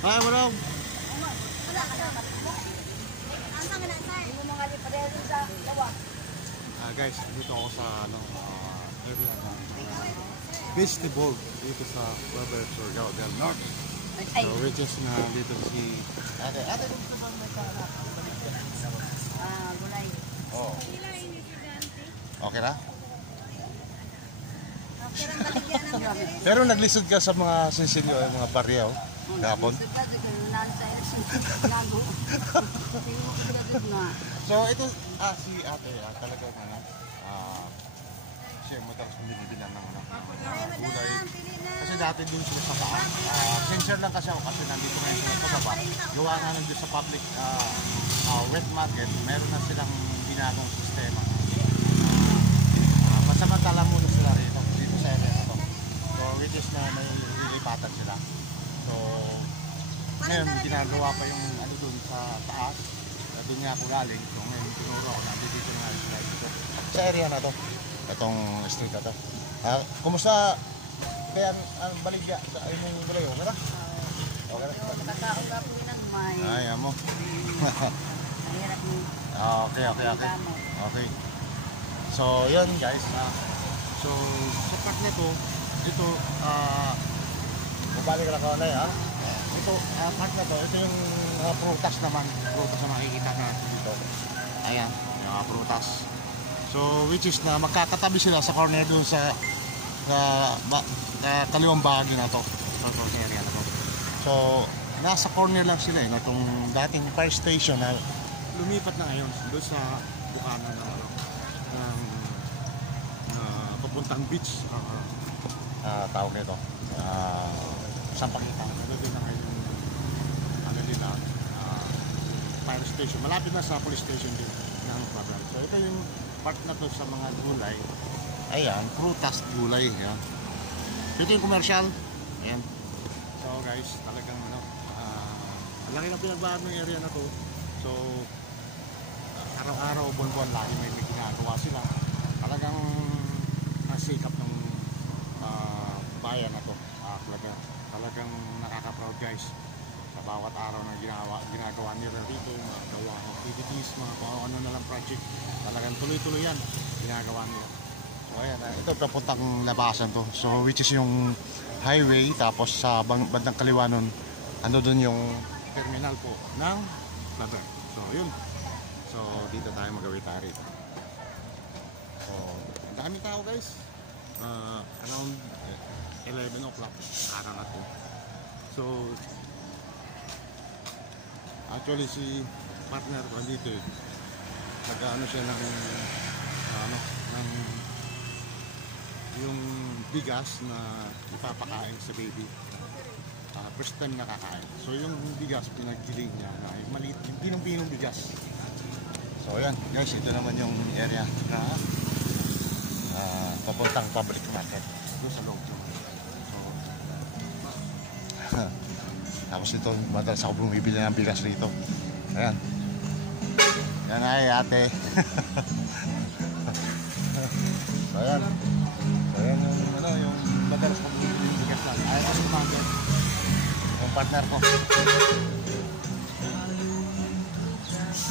Ay, marong. Guys, dito ako sa area ng festival dito sa Weber, Surigao del Norte. So, which is na dito si ate. Ate, dito bang may kala? Gulay. Oh. Okay na? Pero naglisod ka sa mga sisilyo, mga barya, gapon. So ito, si ate, talaga na, siya yung madalas binibilan ng gulay. Kasi dati din sila sa paa. Sincere lang kasi ako kasi nandito ngayon sila sa baba. Gawa na nandito sa public wet market, meron na silang ginagawang sistema. Pasamantala muna sila rito sa area na to. So which is na may lilipatan sila. So ngayon ginagawa pa yung ano dun sa taas. Doon nga ako galing. So ngayon tinuro ako nandito na nga sila dito. Sa area na to. Itong street na to. Kumusta? Kaya ang baligya sa inyong gulay, okay na? Okay na? Nakakaon ka po ng may. Ay, amo. Okay. Okay. So, yun guys. So, sa part na to, ito, bubalik na ako na ha. Ito, part na to, ito yung mga prutas naman. Prutas na makikita natin dito. Ayan, yung mga prutas. So, which is na magkakatabi sila sa corner doon sa kaliwang bahagi na to. Sa area na to. So, nasa corner lang sila na itong dating fire station na lumipat na ngayon doon sa bukana ng papuntang beach. Tawag nito. Sampakita. Doon na ngayon ano nila, fire station. Malapit na sa police station din ng Fabral. So, ito yung part na to sa mga gulay. Ayan, prutas, gulay. Yan. Ito yung commercial. Ayan. So guys, talagang ang laki ng pinagbago ng area na to. So, araw-araw, buwan-buwan lagi may ginagawa sila. Talagang nasikap ng bayan na to. Talagang nakaka-proud guys. Sa bawat araw na ginagawa nila rito, mga gawa ng activities, mga ano na lang project. Talagang tuloy-tuloy yan ginagawa nila. So ayan, ito papuntang labasan to. So which is yung highway, tapos sa bandang kaliwa nun, ano dun yung terminal po ng Flatter. So yun. So dito tayo mag-awitari. So dami tao guys. Around 11 o'clock araw na to. So actually si partner ko dito nag-ano siya ng yung bigas na ipapakain sa baby. First time nakakain. So yung bigas pinagdiling niya na maliit, yung pinong-pinong bigas. So ayan guys, ito naman yung area na papuntang public market doon sa loob. So tapos ito, madalas ako bumibili ng bigas rito. Ayan. Yan ay ate. So ayan. So ayan yung madalas ko bumibili ng bigas lang. Ayaw ko sa market. Yung partner ko.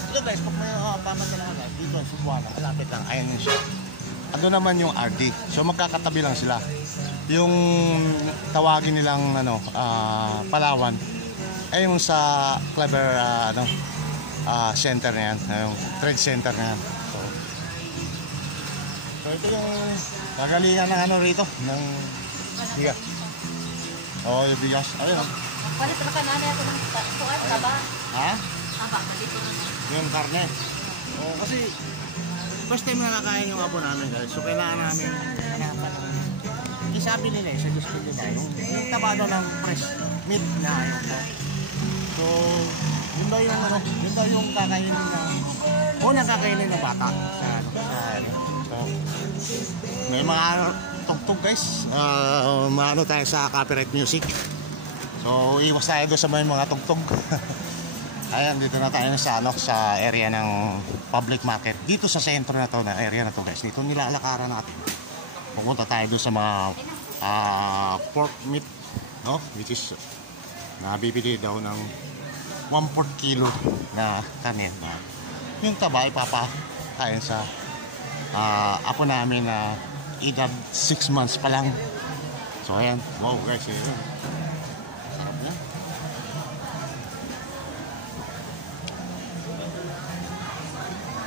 Ito guys, pag may pamatala ka guys, dito sa Buwana, malapit lang. Ayan yun siya. Ano naman yung RD. So magkakatabi lang sila. Yung tawagin nilang Palawan ay yung sa Clever center na yan, yung trade center na yan. So ito yung kagalingan ng rito ng bigas. Oh, yung bigas. Ayun. Palit na kanana ito ng kuan ba? Ha? Aba, dito na. Yung karne. Oh, kasi first time na nakakain yung abo namin guys. So kailangan namin isabi nila sa gusto nila yung tabano ng fresh meat na yun. So yun daw yung kakainin ng kakainin ng bata sa so may mga tugtog guys. Maano tayo sa copyright music. So iwas tayo doon sa may mga tugtog. Ayan, dito na tayo sa area ng public market. Dito sa sentro na to, na area na to guys. Dito nilalakaran natin. Pupunta tayo doon sa mga pork meat, no? Which is na bibili daw ng 1/4 kilo na kanin. Yung taba ipapakain sa apo namin na edad 6 months pa lang. So ayan, wow guys, yun. Sarap na.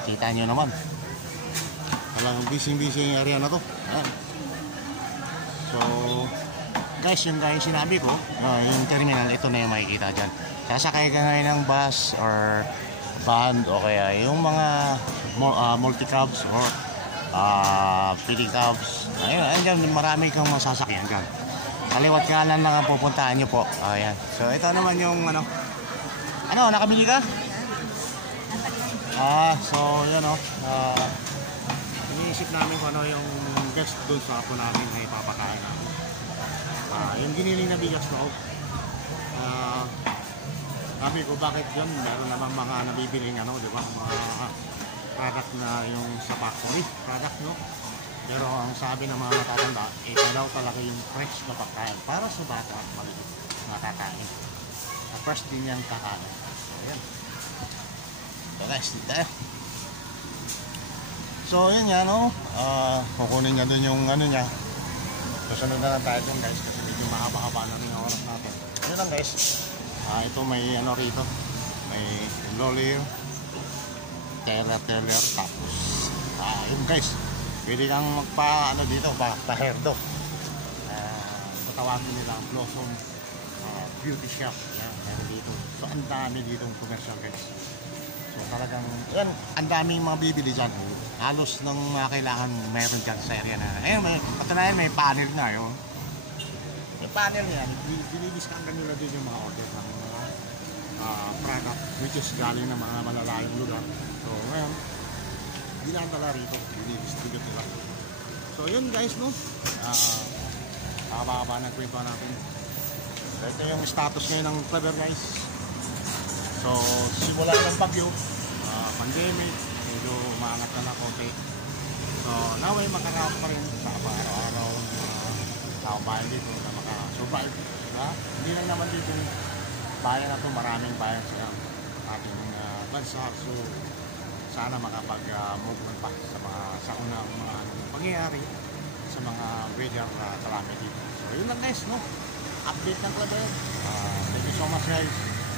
Kita nyo naman, talagang busy-busy yung area na to. Ayan. So guys, yung sinabi ko, yung terminal, ito na yung makikita dyan. Sasakay ka ngayon ng bus or van o kaya yung mga multi-cabs or pedicabs. Ayun, marami kang masasakyan dyan. Kaliwat kanan lang ang pupuntahan nyo po. Ayan. So ito naman yung nakabili ka? So yan iniisip namin kung ano yung guest doon sa apo namin na ipapakain namin. Yung giniling na bigas loob. Sabi ko bakit yun, meron naman mga nabibiling di ba, mga product na yung sa factory product, no? Pero ang sabi ng mga matatanda, ito daw talaga yung fresh na pagkain para sa bata at maliit na kakain. First din yan kakain. Ayan. So guys, dito so yun nga, kukunin niya dun yung niya. Susunod na lang tayo dun guys kasi medyo mahaba-haba na rin ang oras natin. Yun lang guys. Ito may rito. May lawyer, teller, tapos yun guys. Pwede kang dito, pa-hairdo. Patawagin nila ang Blossom Beauty Shop. Yan, meron dito. So ang dami dito ng commercial guys. So talagang, yan, ang daming mga bibili dyan. Halos ng kailangan meron dyan sa area na. Ayun, patunayan may panel na yun. May panel yan, dinidiscount nila din yung mga order ng mga product which is galing ng mga malalayong lugar. So ngayon, dinadala rito, dinidistribute nila. So yun guys, no? Haba-haba ng kwento natin. So ito yung status ngayon ng Clever guys. So simula ng bagyo, pandemic, medyo umangat na konti. So naway makaraos pa rin sa araw-araw tao bayan dito na makasurvive, diba? Hindi lang naman dito yung bayan na ito, maraming bayan sa ating bansa. So sana makapag-move on pa sa unang mga pangyayari sa mga weather calamity dito. So yun lang guys, no? Update ng Clever. Thank you so much guys.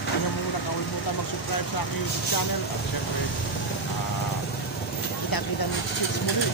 Kanya muna, kawal muna mag-subscribe sa aking YouTube channel at syempre kita-kita ng muli